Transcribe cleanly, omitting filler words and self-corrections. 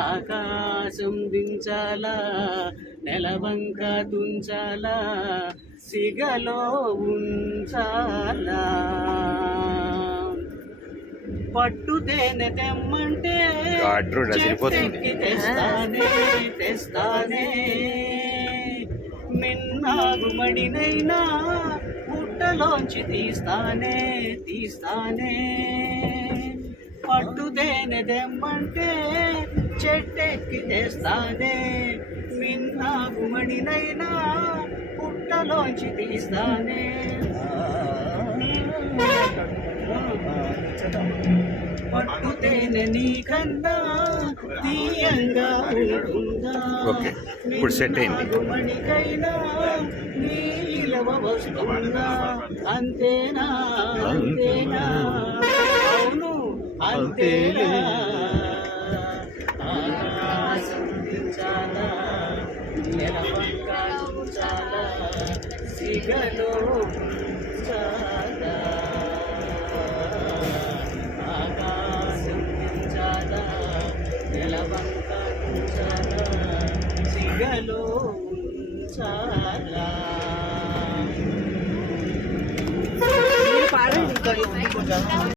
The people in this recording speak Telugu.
ఆకాశం దించాలా నెలవంక తుంచాలా సిగలో ఉంచాలా పట్టు తేనె తెమ్మంటే చెట్టెక్కి తెస్తానే మిన్నాగు మడినైనా పుట్టలోంచి తీస్తానే పట్టు తేనె తెమ్మంటే చెట్టెక్కి తెస్తానే మిన్నాగు మడినైనా పుట్టలోంచి తీస్తానే పట్టు తేనె నీకన్నా తీయంగా ఉంటుందా ఇప్పుడు సెట్ అయింది మణికైనా నీలవ వస్తుందా అంతేనా అంతేనా అవును అంతేనా ఆకాశం దించాలా నెలవంక తుంచాలా సిగలో ఉంచాలా ఆకాశం దించాలా నెలవంక తుంచాలా సిగలో ఉంచాలా పాడండి.